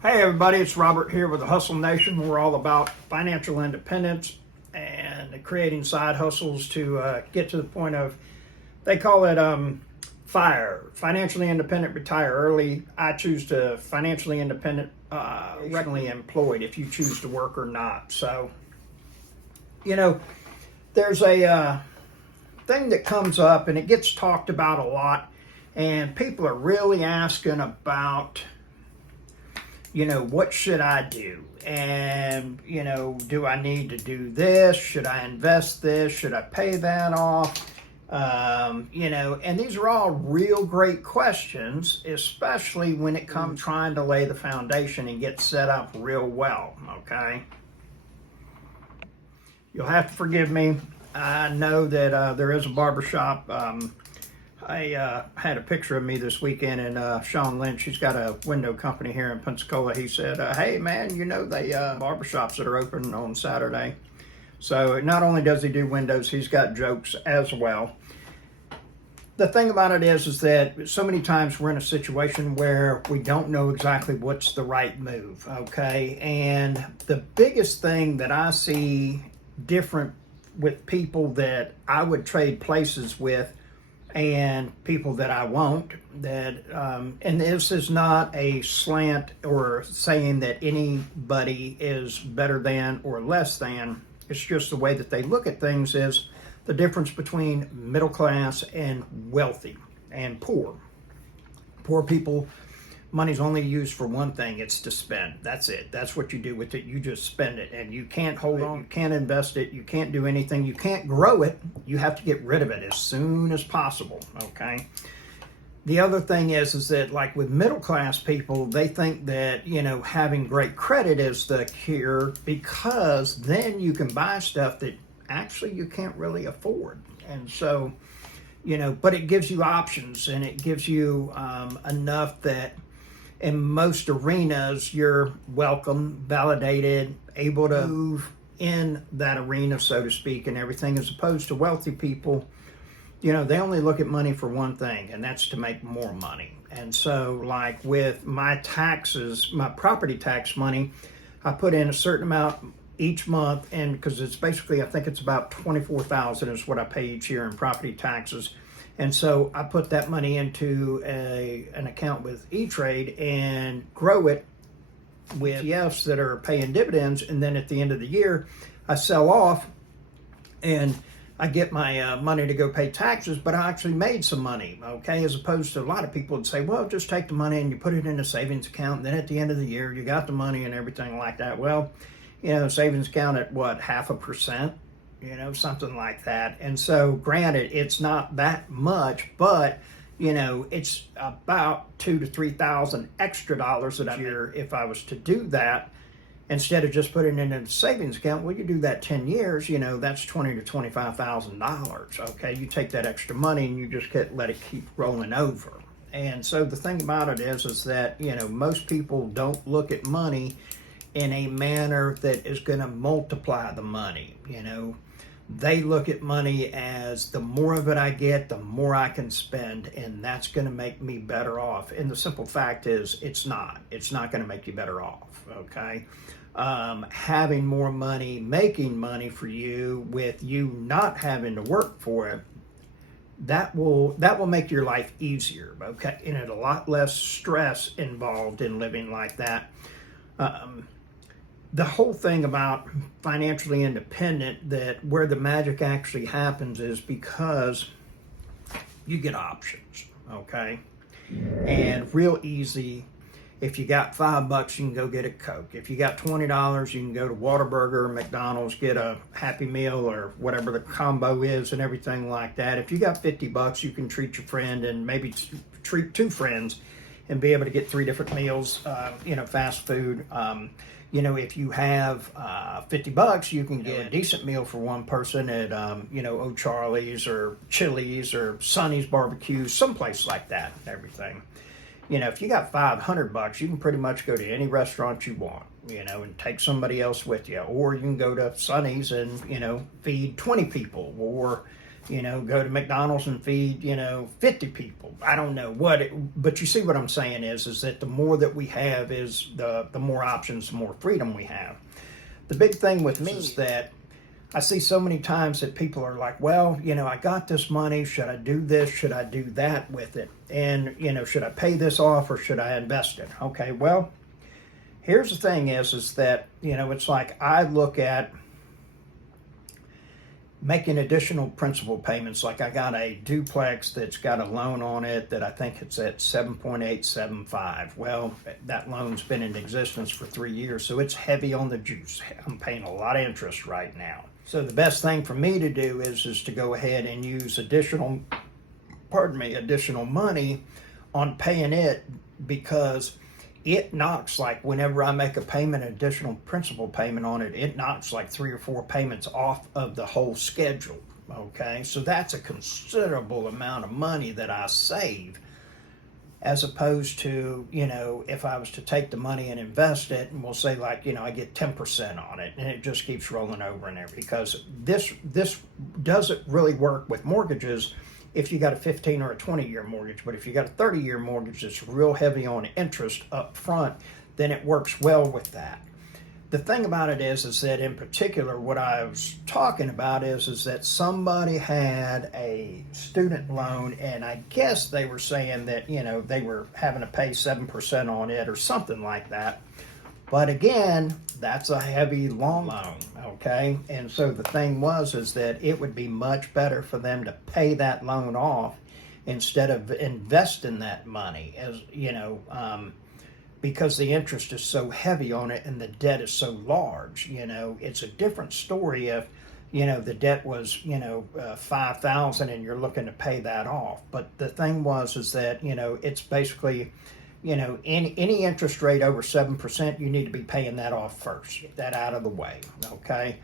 Hey everybody, it's Robert here with the Hustle Nation. We're all about financial independence and creating side hustles to get to the point of, they call it FIRE, financially independent, retire early. I choose to financially independent, regularly employed if you choose to work or not. So, there's a thing that comes up and it gets talked about a lot, and people are really asking about, what should I do? And, do I need to do this? Should I invest this? Should I pay that off? And these are all real great questions, especially when it comes trying to lay the foundation and get set up real well, okay? You'll have to forgive me. I know that there is a barbershop. I had a picture of me this weekend, and Sean Lynch, he's got a window company here in Pensacola. He said, hey man, they barbershops that are open on Saturday. So not only does he do windows, he's got jokes as well. The thing about it is that so many times we're in a situation where we don't know exactly what's the right move, okay? And the biggest thing that I see different with people that I would trade places with and people that I won't, and this is not a slant or saying that anybody is better than or less than, it's just the way that they look at things, is the difference between middle class and wealthy and poor. Poor people, money's only used for one thing, it's to spend. That's it. That's what you do with it. You just spend it, and you can't hold on, you can't invest it, you can't do anything, you can't grow it. You have to get rid of it as soon as possible, okay? The other thing is that, like with middle class people, they think that, having great credit is the cure, because then you can buy stuff that actually you can't really afford. And so, but it gives you options, and it gives you enough that in most arenas, you're welcome, validated, able to move in that arena, so to speak, and everything, as opposed to wealthy people. They only look at money for one thing, and that's to make more money. And so, like with my taxes, my property tax money, I put in a certain amount each month, and because it's basically, I think it's about $24,000 is what I pay each year in property taxes. And so I put that money into an account with E-Trade and grow it with ETFs that are paying dividends. And then at the end of the year, I sell off and I get my money to go pay taxes, but I actually made some money, okay? As opposed to a lot of people would say, well, just take the money and you put it in a savings account. And then at the end of the year, you got the money and everything like that. Well, savings account at what, 0.5%? Something like that. And so granted, it's not that much, but it's about $2,000 to $3,000 extra dollars a year if I was to do that instead of just putting it in a savings account. Well, you do that 10 years, that's $20,000 to $25,000. Okay, you take that extra money and you just let it keep rolling over. And so the thing about it is that most people don't look at money in a manner that is going to multiply the money. They look at money as, the more of it I get, the more I can spend, and that's going to make me better off. And the simple fact is, it's not going to make you better off, okay? Having more money, making money for you, with you not having to work for it, that will make your life easier, okay? And a lot less stress involved in living like that. The whole thing about financially independent, that where the magic actually happens is because you get options, okay? And real easy, if you got $5, you can go get a Coke. If you got $20, you can go to Whataburger or McDonald's, get a Happy Meal or whatever the combo is and everything like that. If you got $50, you can treat your friend and maybe treat two friends and be able to get 3 different meals, fast food. If you have $50, you can get a decent meal for one person at, O'Charlie's or Chili's or Sonny's Barbecue, someplace like that and everything. If you got $500, you can pretty much go to any restaurant you want, and take somebody else with you. Or you can go to Sonny's and, feed 20 people. Or, go to McDonald's and feed, 50 people. I don't know but you see what I'm saying is that the more that we have is the more options, the more freedom we have. The big thing with me is that I see so many times that people are like, well, I got this money. Should I do this? Should I do that with it? And, should I pay this off or should I invest it? Okay, well, here's the thing is that, it's like I look at making additional principal payments. Like I got a duplex that's got a loan on it that I think it's at 7.875. Well, that loan's been in existence for 3 years, so it's heavy on the juice. I'm paying a lot of interest right now. So the best thing for me to do is to go ahead and use additional money on paying it, because it knocks, like whenever I make a payment, additional principal payment on it, it knocks like 3 or 4 payments off of the whole schedule. Okay, so that's a considerable amount of money that I save, as opposed to, if I was to take the money and invest it, and we'll say like, I get 10% on it, and it just keeps rolling over and over. Because this doesn't really work with mortgages if you got a 15 or a 20-year mortgage. But if you got a 30-year mortgage that's real heavy on interest up front, then it works well with that. The thing about it is that in particular, what I was talking about is that somebody had a student loan, and I guess they were saying that, they were having to pay 7% on it or something like that. But again, that's a heavy long loan, okay? And so the thing is that it would be much better for them to pay that loan off instead of investing that money, because the interest is so heavy on it and the debt is so large. It's a different story if, the debt was, $5,000 and you're looking to pay that off. But the thing is that, it's basically, any interest rate over 7%, you need to be paying that off first. Get that out of the way, okay?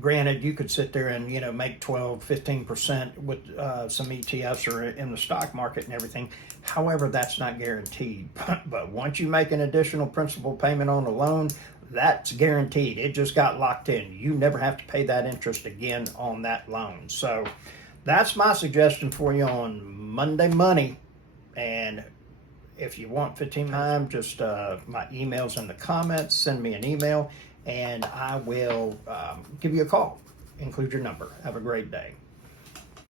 Granted, you could sit there and, make 12, 15% with some ETFs or in the stock market and everything. However, that's not guaranteed. But once you make an additional principal payment on a loan, that's guaranteed. It just got locked in. You never have to pay that interest again on that loan. So that's my suggestion for you on Monday Money. And if you want 15 time, just my email's in the comments. Send me an email, and I will give you a call. Include your number. Have a great day.